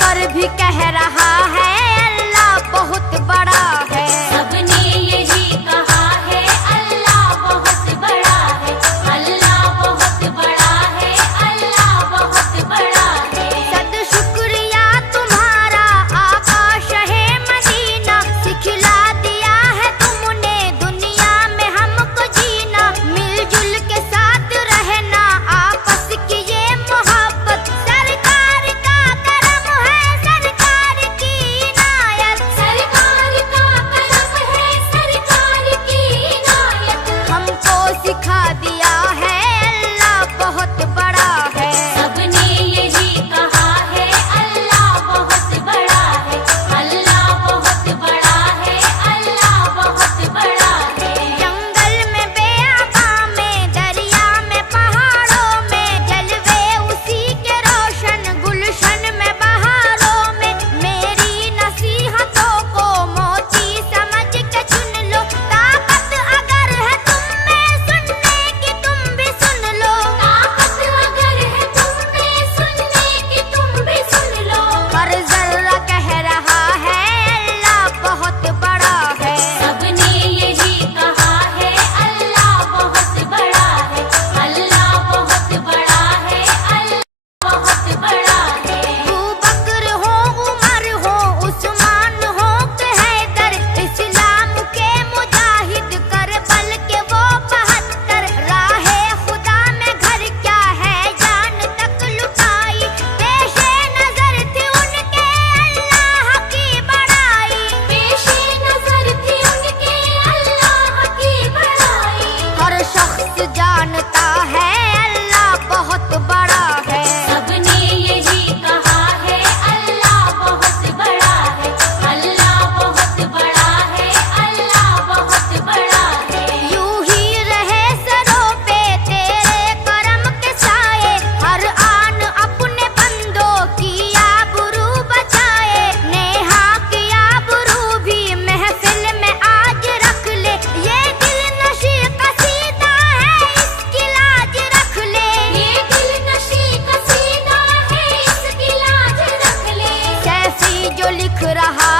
कर भी कह रहा है अल्लाह बहुत बड़ा है। सबने यही कहा है अल्लाह बहुत बड़ा है, अल्लाह बहुत बड़ा है, अल्लाह बहुत बड़ा है। सद शुक्रिया तुम्हारा आका शहे मदीना, सिखला दिया है तुमने दुनिया में हमको जीना। मिलजुल के साथ रहना आपस की ये मोहब्बत, सरकार का करम है, सरकार की इनायत। सरकार का करम है, सरकार की इनायत। हमको सिखा दिया है अल्लाह बहुत बड़ा है। सबने यही कहा है अल्लाह बहुत बड़ा है, अल्लाह बहुत बड़ा है, अल्लाह बहुत बड़ा है। जंगल में बेआबा में, दरिया में पहाड़ों में, जलवे उसी के रोशन गुलशन में बहारों में। मेरी नसीहतों को मोती समझ के चुन लो, ताकत अगर है तुम में सुनने की तुम भी सुन लो। ताकत अगर है तुम में सुनने की तुम भी सुन लो। हर जर्रा कह रहा है अल्लाह बहुत बड़ा है। सबने यही कहा है अल्लाह बहुत बड़ा है, अल्लाह बहुत बड़ा है, अल्लाह बहुत बड़ा है। अबू बकर हो, उमर हो, उस्मान हो कि हैदर, इस्लाम के मुजाहिद करबल के वो 72, राहे खुदा में घर क्या है जान तक लुटाई। पेशे नजर थी उनके अल्लाह की बड़ाई, पेशे नजर थी उनके अल्लाह की बड़ाई। हर शख्स जानता है अल्लाह बहुत बड़ा है। सबने यही कहा है अल्लाह बहुत बड़ा है, अल्लाह बहुत बड़ा है, अल्लाह बहुत बड़ा है। यूं ही रहे सरों पे तेरे करम के साए, हर आन अपने बंदों की आबरू बचाए। नेहा की आबरू भी महफिल में आज रख ले, ये दिल नशी कसीदा है इसकी लाज रख ले। ये दिल नशी कसीदा है इसकी लाज रख ले। कैसी जो लिख रहा